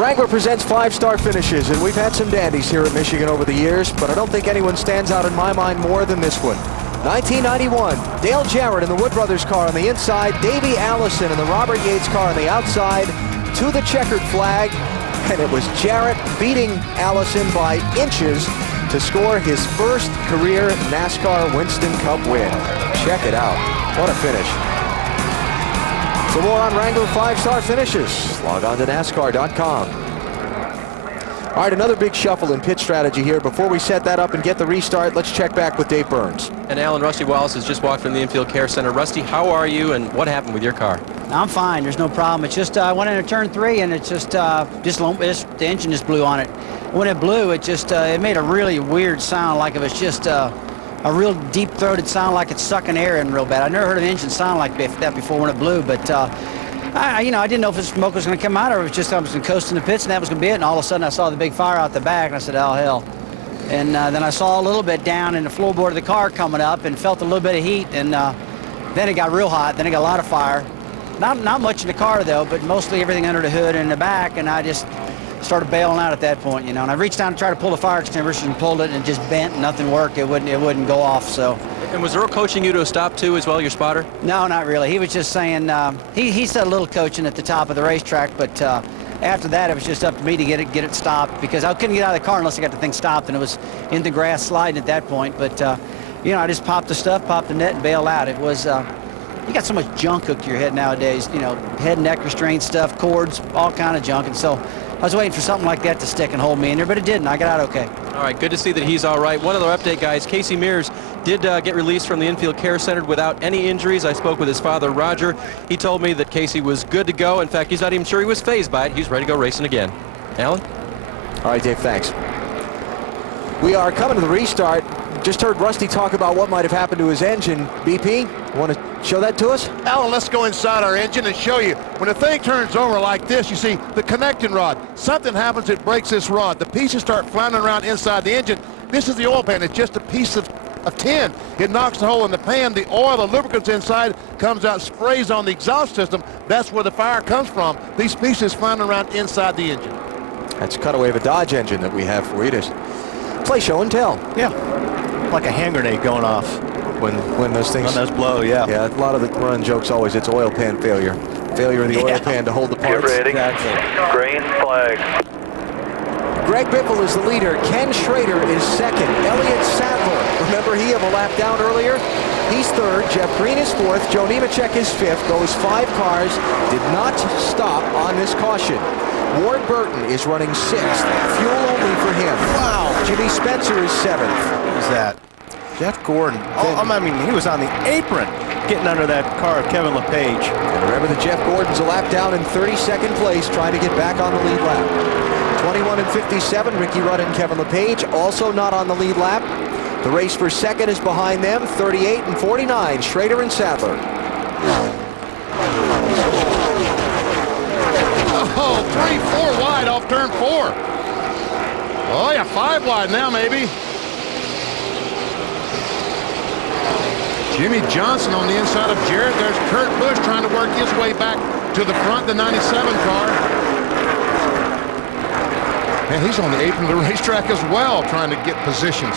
Wrangler presents 5-star finishes, and we've had some dandies here at Michigan over the years, but I don't think anyone stands out in my mind more than this one. 1991, Dale Jarrett in the Wood Brothers car on the inside, Davey Allison in the Robert Yates car on the outside, to the checkered flag, and it was Jarrett beating Allison by inches to score his first career NASCAR Winston Cup win. Check it out. What a finish. For more on Wrangler 5-star finishes, log on to NASCAR.com. All right, another big shuffle in pit strategy here. Before we set that up and get the restart, let's check back with Dave Burns. And Alan, Rusty Wallace has just walked from the Infield Care Center. Rusty, how are you, and what happened with your car? I'm fine. There's no problem. It's just I went into turn 3, and it's just the engine just blew on it. When it blew, it just it made a really weird sound, like it was just a real deep-throated sound, like it's sucking air in real bad. I never heard an engine sound like that before when it blew, but I didn't know if the smoke was going to come out or if it was just I was going to coast in the pits and that was going to be it. And all of a sudden I saw the big fire out the back and I said, oh, hell. And then I saw a little bit down in the floorboard of the car coming up and felt a little bit of heat. And then it got real hot. Then it got a lot of fire. Not much in the car, though, but mostly everything under the hood and in the back. And I just started bailing out at that point, And I reached down to try to pull the fire extinguisher and pulled it and it just bent. Nothing worked. It wouldn't go off, so. And was Earl coaching you to a stop too as well, your spotter? No, not really. He was just saying, he said a little coaching at the top of the racetrack, but after that it was just up to me to get it stopped because I couldn't get out of the car unless I got the thing stopped, and it was in the grass sliding at that point. But, I just popped the stuff, popped the net, and bailed out. It was, you got so much junk hooked to your head nowadays, head and neck restraint stuff, cords, all kind of junk, and so I was waiting for something like that to stick and hold me in there, but it didn't. I got out okay. All right, good to see that he's all right. One other update, guys. Casey Mears did get released from the Infield Care Center without any injuries. I spoke with his father, Roger. He told me that Casey was good to go. In fact, he's not even sure he was fazed by it. He's ready to go racing again. Alan? All right, Dave, thanks. We are coming to the restart. Just heard Rusty talk about what might have happened to his engine. BP, want to show that to us? Alan, let's go inside our engine and show you. When the thing turns over like this, you see the connecting rod. Something happens, it breaks this rod. The pieces start floundering around inside the engine. This is the oil pan. It's just a piece of tin. It knocks the hole in the pan. The oil, the lubricants inside, comes out, sprays on the exhaust system. That's where the fire comes from. These pieces floundering around inside the engine. That's a cutaway of a Dodge engine that we have for you to play show and tell. Yeah, like a hand grenade going off. When those things... When those blow, yeah. Yeah, a lot of the run jokes always, it's oil pan failure. Failure in the oil pan to hold the parts. Get ready. Exactly. Green flag. Greg Biffle is the leader. Ken Schrader is second. Elliott Sadler, remember he have a lap down earlier? He's third. Jeff Green is fourth. Joe Nemechek is fifth. Those 5 cars did not stop on this caution. Ward Burton is running sixth. Fuel only for him. Wow. Jimmy Spencer is seventh. What was that? Jeff Gordon. I mean, he was on the apron getting under that car of Kevin LePage. And remember that Jeff Gordon's a lap down in 32nd place, trying to get back on the lead lap. 21 and 57, Ricky Rudd and Kevin LePage, also not on the lead lap. The race for second is behind them, 38 and 49, Schrader and Sadler. Oh, 3-4 wide off turn 4. Oh, yeah, 5 wide now, maybe. Jimmy Johnson on the inside of Jarrett. There's Kurt Busch trying to work his way back to the front, the 97 car. And he's on the apron of the racetrack as well, trying to get positions.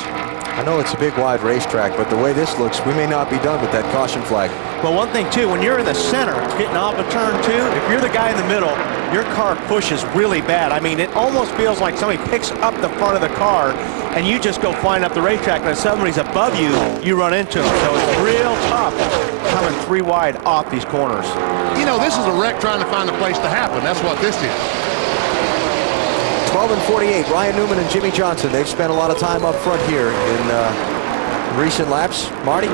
I know it's a big, wide racetrack, but the way this looks, we may not be done with that caution flag. Well, one thing, too, when you're in the center, getting off of turn 2, if you're the guy in the middle, your car pushes really bad. I mean, it almost feels like somebody picks up the front of the car, and you just go flying up the racetrack, and if somebody's above you, you run into them. So it's real tough coming 3 wide off these corners. This is a wreck trying to find a place to happen. That's what this is. 12 and 48, Ryan Newman and Jimmy Johnson. They've spent a lot of time up front here in recent laps. Marty?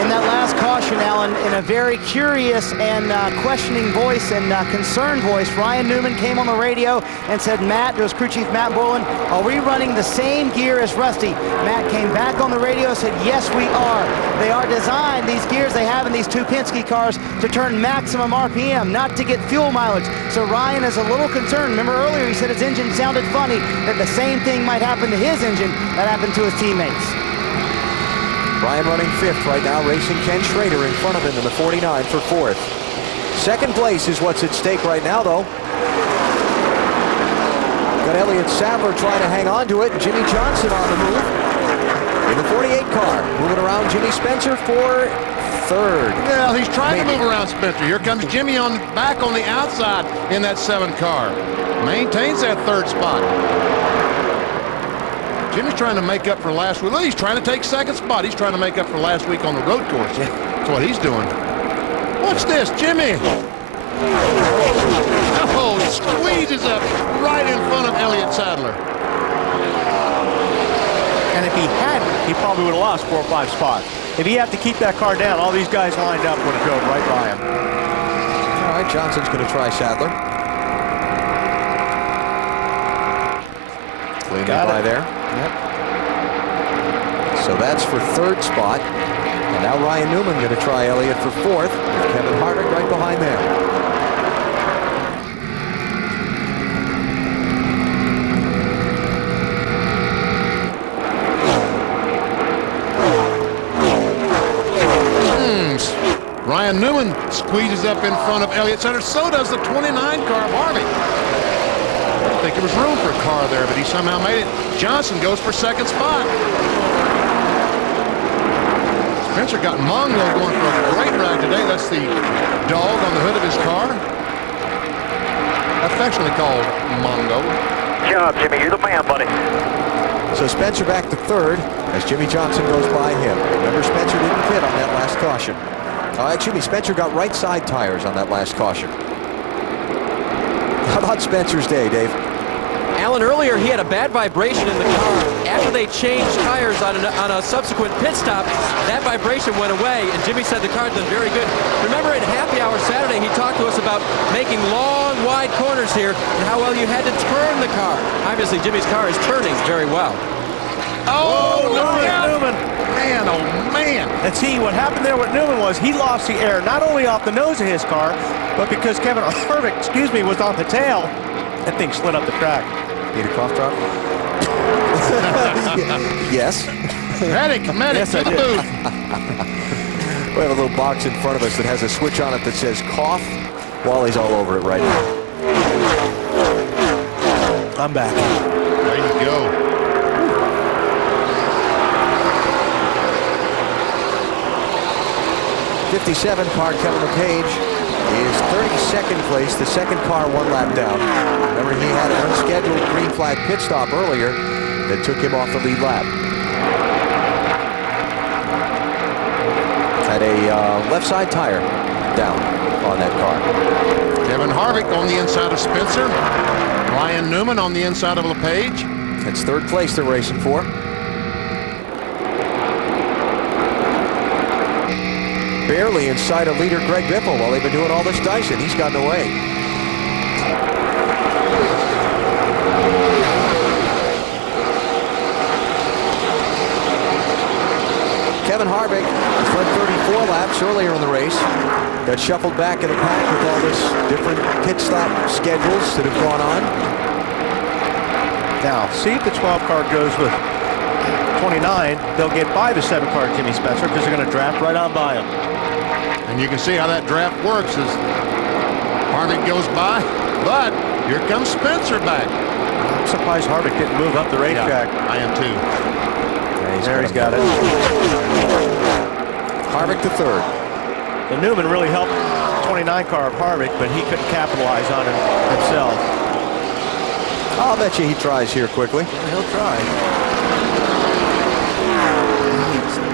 In that last caution, Alan, in a very curious and questioning voice and concerned voice, Ryan Newman came on the radio and said, Matt, there was crew chief Matt Boland, are we running the same gear as Rusty? Matt came back on the radio and said, yes, we are. They are designed, these gears they have in these 2 Penske cars, to turn maximum RPM, not to get fuel mileage. So Ryan is a little concerned. Remember earlier he said his engine sounded funny, that the same thing might happen to his engine that happened to his teammates. Ryan running 5th right now, racing Ken Schrader in front of him in the 49 for 4th. Second place is what's at stake right now, though. Got Elliott Sadler trying to hang on to it. Jimmy Johnson on the move in the 48 car. Moving around Jimmy Spencer for third. Well, he's trying to move around Spencer. Here comes Jimmy back on the outside in that 7 car. Maintains that third spot. Jimmy's trying to make up for last week. Look, he's trying to take second spot. He's trying to make up for last week on the road course. That's what he's doing. What's this, Jimmy? Oh, squeezes up right in front of Elliott Sadler. And if he hadn't, he probably would have lost 4 or 5 spots. If he had to keep that car down, all these guys lined up would have drove right by him. All right, Johnson's going to try Sadler. Cleanly by there. Yep. So that's for third spot. And now Ryan Newman going to try Elliott for fourth. With Kevin Harvick right behind there. Ryan Newman squeezes up in front of Elliott Sadler. So does the 29 car of Harvick. I don't think there was room for a car there, but he somehow made it. Johnson goes for second spot. Spencer got Mongo going for a great ride today. That's the dog on the hood of his car. Affectionately called Mongo. Good job, Jimmy. You're the man, buddy. So Spencer back to third as Jimmy Johnson goes by him. Remember, Spencer didn't pit on that last caution. Excuse me, Spencer got right side tires on that last caution. How about Spencer's day, Dave? Alan, earlier he had a bad vibration in the car. After they changed tires on a subsequent pit stop, that vibration went away, and Jimmy said the car done very good. Remember at Happy Hour Saturday, he talked to us about making long, wide corners here and how well you had to turn the car. Obviously, Jimmy's car is turning very well. Oh, Newman. Man, oh, man. And see, what happened there with Newman was he lost the air, not only off the nose of his car, but because Kevin Harvick, was on the tail, that thing slid up the track. Need a cough drop? Yes. Medic, Yes, to I the did. booth. We have a little box in front of us that has a switch on it that says cough. Wally's all over it right now. I'm back. There you go. '57 car, Kevin LePage, is 32nd place. The second car 1 lap down. Remember, he had an unscheduled green flag pit stop earlier that took him off the lead lap. Had a left side tire down on that car. Kevin Harvick on the inside of Spencer. Ryan Newman on the inside of LePage. It's third place they're racing for. Barely inside of leader Greg Biffle while they've been doing all this dicing. He's gotten away. Kevin Harvick has led 34 laps earlier in the race. Got shuffled back in the pack with all this different pit stop schedules that have gone on. Now, see if the 12 car goes with 29, they'll get by the 7 car Jimmy Spencer because they're going to draft right on by him. And you can see how that draft works as Harvick goes by. But here comes Spencer back. I'm surprised Harvick didn't move up the racetrack. I am too. There he's got it. Harvick to third. And Newman really helped 29 car of Harvick, but he couldn't capitalize on it himself. I'll bet you he tries here quickly. He'll try.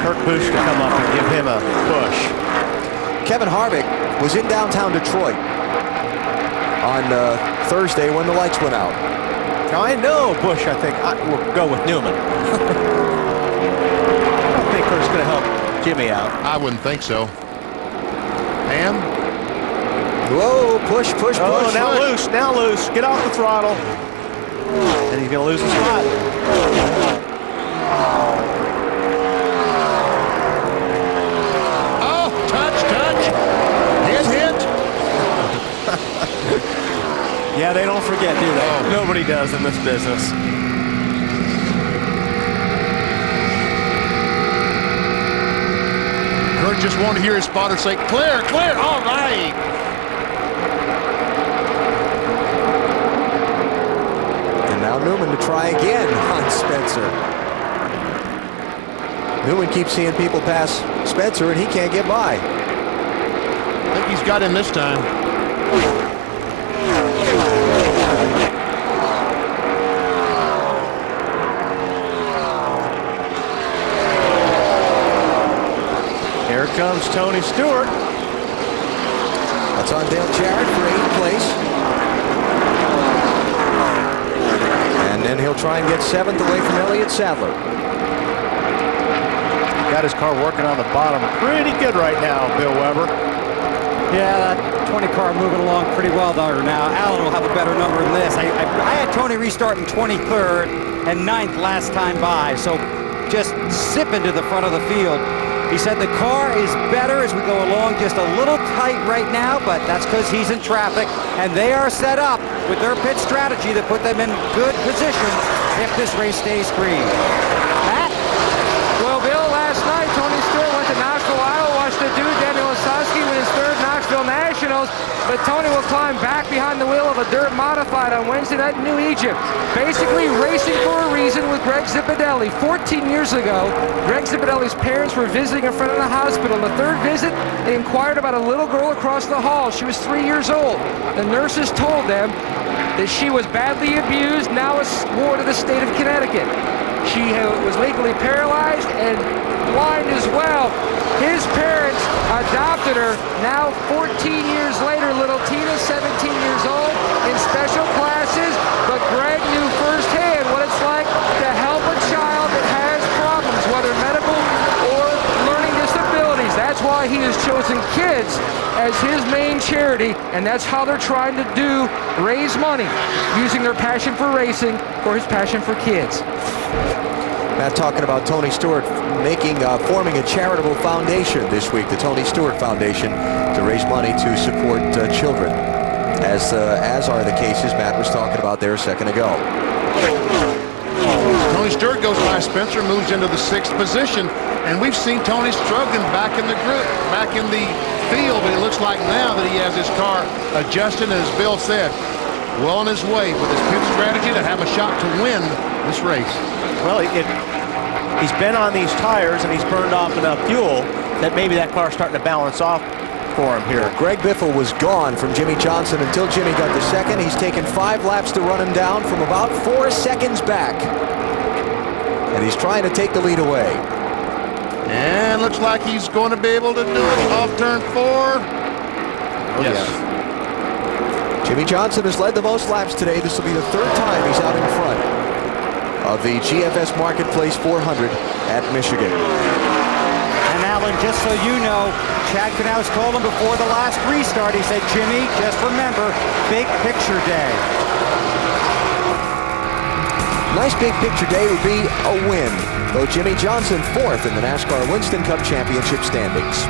Kurt Busch to come up and give him a push. Kevin Harvick was in downtown Detroit on Thursday when the lights went out. Now I know Busch, I think, will go with Newman. I don't think Kurt's going to help Jimmy out. I wouldn't think so. Ham. Whoa, push, push, Oh, push. now loose, now loose. Get off the throttle. And he's going to lose the spot. Oh, touch. Hit. Yeah, they don't forget, do they? Oh. Nobody does in this business. Kurt just wanted to hear his spotter say, clear, all right. And now Newman to try again on Spencer. Newman keeps seeing people pass Spencer, and he can't get by. I think he's got him this time. Here comes Tony Stewart. That's on Dale Jarrett for 8th place. And then he'll try and get 7th away from Elliott Sadler. Got his car working on the bottom pretty good right now, Bill Weber. Yeah, that 20 car moving along pretty well there now. Alan will have a better number than this. I had Tony restarting 23rd and 9th last time by, so just zipping to the front of the field. He said the car is better as we go along, just a little tight right now, but that's because he's in traffic, and they are set up with their pit strategy to put them in good position if this race stays green. Matt? Well, Bill, last night, Tony Stewart went to Knoxville, Iowa, watched the dude, Daniel Osowski, with his 3rd Knoxville Nationals, but Tony will climb back behind the wheel of a dirt modified on Wednesday night in New Egypt. Basically racing for a reason with Greg Zipadelli. 14 years ago, Greg Zipadelli's parents were visiting in front of the hospital. On the 3rd visit, they inquired about a little girl across the hall. She was 3 years old. The nurses told them that she was badly abused, now a ward of the state of Connecticut. She was legally paralyzed and blind as well. His parents adopted her. Now 14 years later, little Tina, 17 years old, in special classes. But Greg knew firsthand what it's like to help a child that has problems, whether medical or learning disabilities. That's why he has chosen kids as his main charity, and that's how they're trying to raise money, using their passion for racing for his passion for kids. Matt talking about Tony Stewart forming a charitable foundation this week, the Tony Stewart Foundation, to raise money to support children, as are the cases Matt was talking about there a second ago. Tony Stewart goes by Spencer, moves into the 6th position, and we've seen Tony struggling back in the group, back in the field, but it looks like now that he has his car adjusted, and as Bill said, well on his way with his pit strategy to have a shot to win this race. Well, he's been on these tires and he's burned off enough fuel that maybe that car's starting to balance off for him here. Greg Biffle was gone from Jimmy Johnson until Jimmy got the 2nd. He's taken 5 laps to run him down from about 4 seconds back. And he's trying to take the lead away. And looks like he's going to be able to do it off turn 4. Oh, yes. Yeah. Jimmy Johnson has led the most laps today. This will be the 3rd time he's out in front of the GFS Marketplace 400 at Michigan. And Alan, just so you know, Chad Knaus told him before the last restart, he said, Jimmy, just remember, big picture day. Nice big picture day would be a win, though Jimmy Johnson 4th in the NASCAR Winston Cup Championship standings.